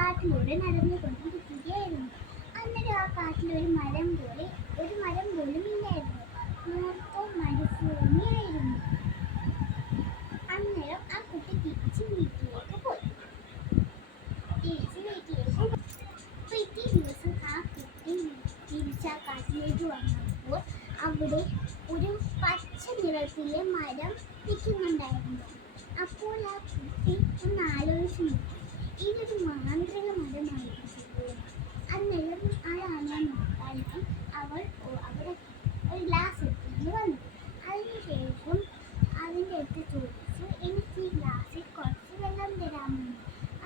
കാട്ടിലൂടെ നടന്നുകൊണ്ടിരിക്കുകയായിരുന്നു. അന്നേരം ആ കാട്ടിൽ ഒരു മരം പോലും ഇല്ലായിരുന്നു. മൊത്തം മരുഭൂമിയായിരുന്നു. അന്നേരം ആ കുട്ടി തിരിച്ച് വീട്ടിലേക്ക് പോയി. പിറ്റേ ദിവസം ആ കുട്ടി തിരിച്ച് ആ കാട്ടിലേക്ക് വന്നപ്പോൾ അവിടെ ഒരു പച്ച നിറത്തിലെ മരം നിൽക്കുന്നുണ്ടായിരുന്നു. അപ്പോൾ ആ കുട്ടി ഒന്ന് ആലോചിച്ചു നോക്കി, ഇതൊരു മാന്ത്രിക മരമായിരുന്നു. അന്നേരം ആ ആന നോക്കാനും അവൾ അവിടെ ഒരു ഗ്ലാസ് എടുത്തുകൊണ്ട് വന്നു. അതിനുശേഷം അതിൻ്റെ അടുത്ത് ചോദിച്ചു, എനിക്ക് ഈ ഗ്ലാസ്സിൽ കുറച്ച് വെള്ളം തരാമെന്ന്.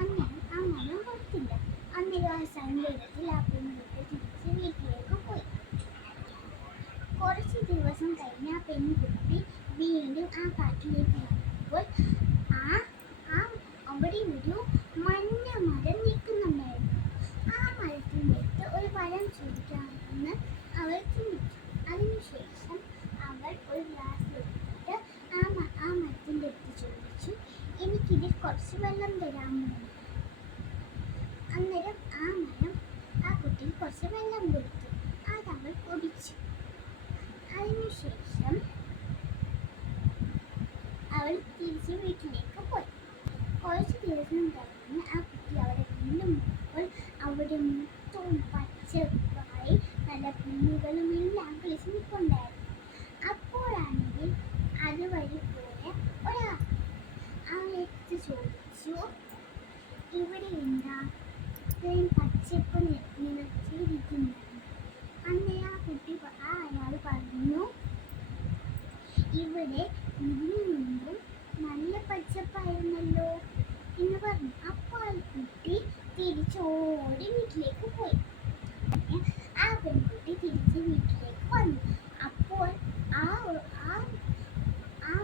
അങ്ങനെ ആ മരം കൊടുത്തില്ല. അന്നേരം ആ സങ്കടത്തിൽ ആ പെൺകുട്ടി തിരിച്ച് വീട്ടിലേക്ക് പോയി. കുറച്ച് ദിവസം കഴിഞ്ഞ് ആ പെൺകുട്ടി വീണ്ടും ആ കാട്ടിലേക്ക് വന്നപ്പോൾ അവിടെ ഒരു മഞ്ഞ മരം നിൽക്കുന്നുണ്ടായിരുന്നു. ആ മരത്തിൻ്റെ അടുത്ത് ഒരു പഴം ചോദിക്കാമെന്ന് അവൾ ചിന്തിച്ചു. അതിനുശേഷം അവൾ ഒരു ഗ്ലാസ് എടുത്തിട്ട് ആ മരത്തിൻ്റെ അടുത്ത് ചോദിച്ചു, എനിക്കിതിൽ കുറച്ച് വെള്ളം തരാമോ? അന്നേരം ആ മരം ആ കുട്ടിക്ക് കുറച്ച് വെള്ളം കൊടുത്തു. അതവൾ കുടിച്ചു. അതിനുശേഷം അവൾ തിരിച്ച് വീട്ടിലേക്ക് പോയി. കുറച്ച് ദിവസം കഴിഞ്ഞ് ആ കുട്ടി അവിടെ വീണ്ടും പോയപ്പോൾ അവിടെ മൊത്തവും പച്ചപ്പായി നല്ല പുല്ലുകളും എല്ലാം കിളിച്ച് നിൽപ്പുണ്ടായിരുന്നു. അപ്പോഴാണെങ്കിൽ അതുവഴി പോയ ഒരാൾ അവളെടുത്ത് ചോദിച്ചു, ഇവിടെ എന്താ ഇത്രയും പച്ചപ്പ് നിറച്ചിരിക്കുന്നത്? അന്നേ ആ കുട്ടി അയാൾ പറഞ്ഞു, ഇവിടെ ഇതിനു മുമ്പും നല്ല പച്ചപ്പായിരുന്നല്ലോ എന്ന് പറഞ്ഞു. അപ്പോൾ ആ കുട്ടി തിരിച്ചോടി വീട്ടിലേക്ക് പോയി. ആ പെൺകുട്ടി തിരിച്ച് വീട്ടിലേക്ക് വന്നു. അപ്പോൾ ആ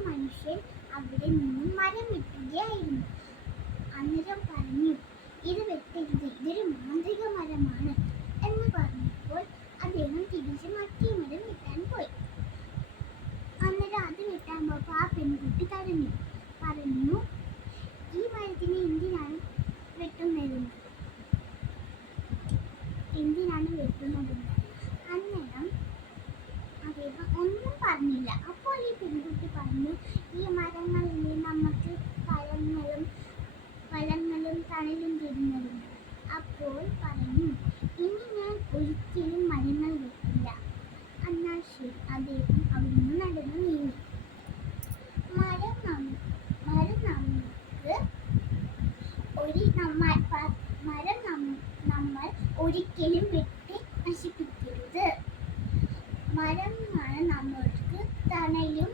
മനുഷ്യൻ അവിടെ നിന്നും മരം വെട്ടുകയായിരുന്നു. അന്നേരം പറഞ്ഞു, ഇത് വെട്ടരുത്, ഇതൊരു മാന്ത്രിക മരമാണ് എന്ന് പറഞ്ഞപ്പോൾ അദ്ദേഹം തിരിച്ച് മറ്റേ മരം വെട്ടാൻ പോയി. അന്നേരം അത് വെട്ടാൻ പോയപ്പോൾ ആ പെൺകുട്ടി പറഞ്ഞു, ഈ മരത്തിനെ എന്തിനാണ് വെട്ടുന്നത്? അന്നേരം അദ്ദേഹം ഒന്നും പറഞ്ഞില്ല. അപ്പോൾ ഈ പെൺകുട്ടി പറഞ്ഞു, ഈ മരങ്ങളിൽ നമുക്ക് ഫലങ്ങളും തണലും തരുന്നതുണ്ട്. അപ്പോൾ പറഞ്ഞു, ഇനി ഞാൻ ഒരിക്കലും മരങ്ങൾ വെട്ടില്ല. എന്നാൽ ശരി. അദ്ദേഹം അവിടുന്ന് നടന്നു നീങ്ങി. മരം നമ്മൾ ഒരിക്കലും വെട്ടി നശിപ്പിക്കരുത്. മരമാണ് നമ്മൾക്ക് തണലും